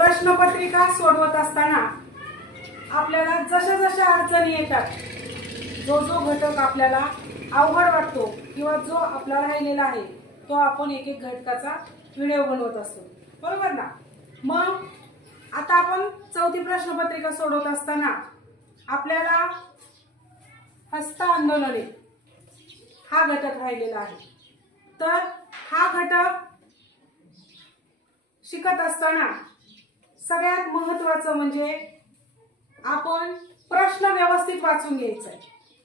प्रश्नपत्रिका सोडवत असताना आपल्याला जशा जशा अडचणी येतात, जो जो घटक आपल्याला अवघड वाटतो किंवा जो आपला राहिलेला आहे तो आपण एक एक घटकाचा व्हिडिओ बनवत असतो, बरोबर ना। मग आता आपण चौथी प्रश्नपत्रिका सोडवत असताना आपल्याला हस्त आंदोलने हा घटक राहिलेला आहे। तर हा घटक शिकत असताना सगळ्यात महत्त्वाचं म्हणजे आपण प्रश्न व्यवस्थित वाचून घ्यायचा आहे।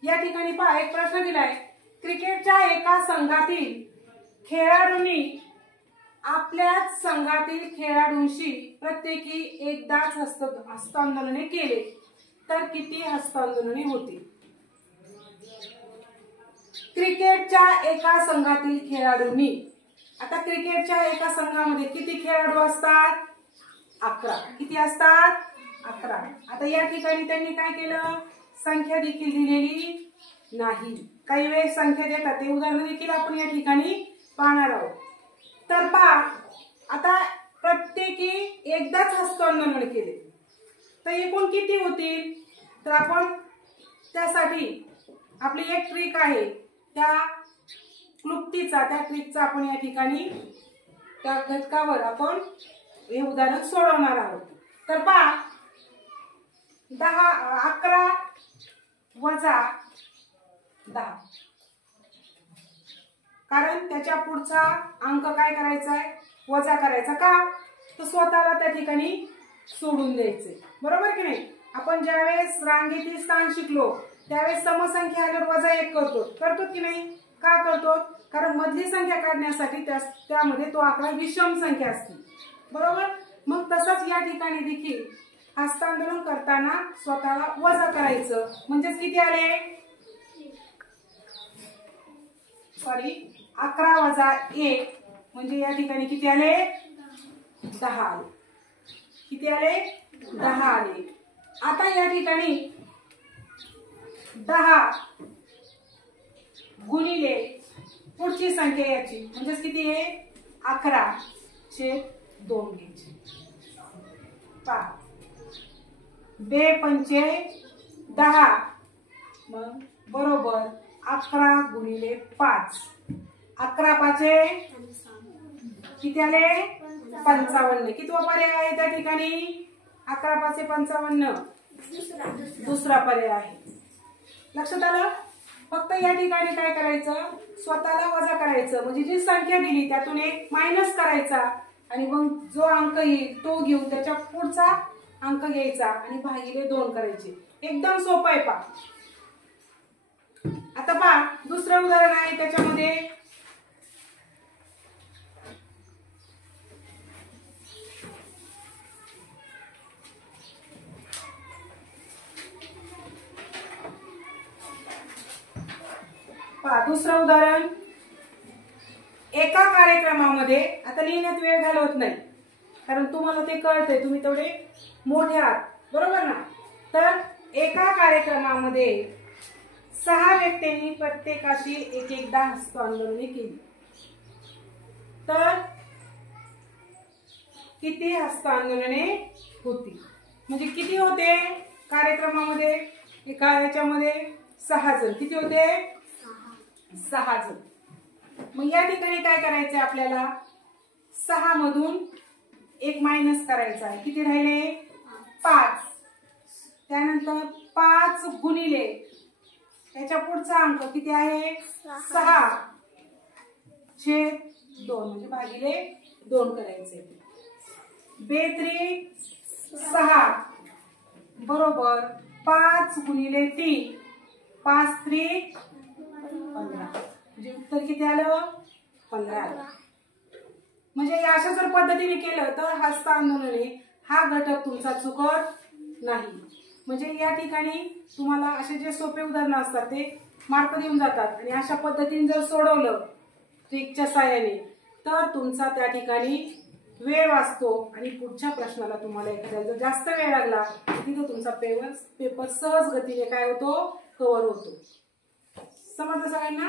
या ठिकाणी पहा, एक प्रश्न दिलाय, क्रिकेटच्या एका संघातील खेळाडूंनी आपल्याच संघातील खेळाडूंशी प्रत्येकी एकदाच हस्तांदोलने केले तर किती हस्तांदोलने होतील? क्रिकेटच्या एका संघातील खेळाडूंनी, आता क्रिकेटच्या एका संघामध्ये किती खेळाडू असतात? 11। किती असतात? 11। आता या ठिकाणी त्यांनी काय केलं, संख्या देखील दिलेली नाही। काही वेळेस संख्या देतात, ते उदाहरण देखील आपण या ठिकाणी पाहणार आहोत। तर पहा, आता प्रत्येकी एकदाच हस्तांदोलन केले तर एकूण किती होतील? तर आपण त्यासाठी आपली एक ट्रिक आहे, त्या ट्रिकचा आपण या ठिकाणी त्या घटकावर आपण हे उदाहरण सोडवणार आहोत। तर पहा, 11 वजा 10, कारण त्याच्या पुढचा अंक काय करायचा आहे? वजा करायचा का? तर स्वतःला त्या ठिकाणी सोडून द्यायचे, बरोबर की नाही। आपण ज्यावेळेस रांगेतील स्थान शिकलो त्यावेळेस समसंख्या आल्यावर वजा 1 करतो की नाही? का करतो? कारण मधली संख्या काढण्यासाठी त्यामध्ये तो आकडा विषम संख्या असते, बरोबर। मग तसंच या ठिकाणी देखील हस्तांदोलन करताना स्वतःला वजा करायचं, म्हणजेच किती आले? 11 वजा 1 म्हणजे या ठिकाणी किती आले? 10 आले। किती आले? 10 आले। आता या ठिकाणी 10 गुणिले पुढची संख्या याची म्हणजे किती आहे? 11/2 घ्यायची। पहा, 2 पंचे 10 मग बरोबर 11 गुणिले 5, 11 पाचे किती आले? 55। कितवा पर्याय आहे त्या ठिकाणी? 11 पाचे 55 दुसरा पर्याय आहे। लक्षात आलं? फक्त या ठिकाणी काय करायचं, स्वतःला वजा करायचं, म्हणजे जी संख्या दिली त्यातून एक मायनस करायचा आणि मग जो अंक येईल तो घेऊन त्याच्या पुढचा अंक घ्यायचा आणि भागिले 2 करायचे। एकदम सोपं आहे पहा। आता पहा, दुसरं उदाहरण आहे, त्याच्यामध्ये दुसरं उदाहरण, एका कार्यक्रमामध्ये, आता लिहिण्यात वेळ घालवत नाही कारण तुम्हाला ते कळतंय, तुम्ही तेवढे मोठे आहात, बरोबर ना। तर एका कार्यक्रमामध्ये 6 व्यक्तींनी प्रत्येकाची एकदा हस्तांदोलने केली तर किती हस्तांदोलने होती? म्हणजे किती होते कार्यक्रमामध्ये? एका ह्याच्यामध्ये 6 जण, किती होते? 6 जण। मग या ठिकाणी काय करायचंय आपल्याला? 6 मधून 1 मायनस करायचा आहे, किती राहिले? 5। त्यानंतर 5 गुणिले त्याच्या पुढचा अंक किती आहे? 6/2 म्हणजे भागिले 2 करायचे। 2 6 बरोबर 5 गुणिले 3, 5 15 म्हणजे उत्तर किती आलं? 15 आलं। म्हणजे अशा जर पद्धतीने केलं तर हस्तांदोलने हा घटक तुमचा चुकत नाही। म्हणजे या ठिकाणी तुम्हाला असे जे सोपे उदाहरण असतात ते मार्क देऊन जातात आणि अशा पद्धतीने जर सोडवलं ट्रिकच्या साहाय्याने तर तुमचा त्या ठिकाणी वेळ वाचतो आणि पुढच्या प्रश्नाला तुम्हाला एखाद्या जर जास्त वेळ लागला तिथं तुमचा पेपर सहज गतीने काय होतो? कव्हर होतो। समजलं सगळ्यांना?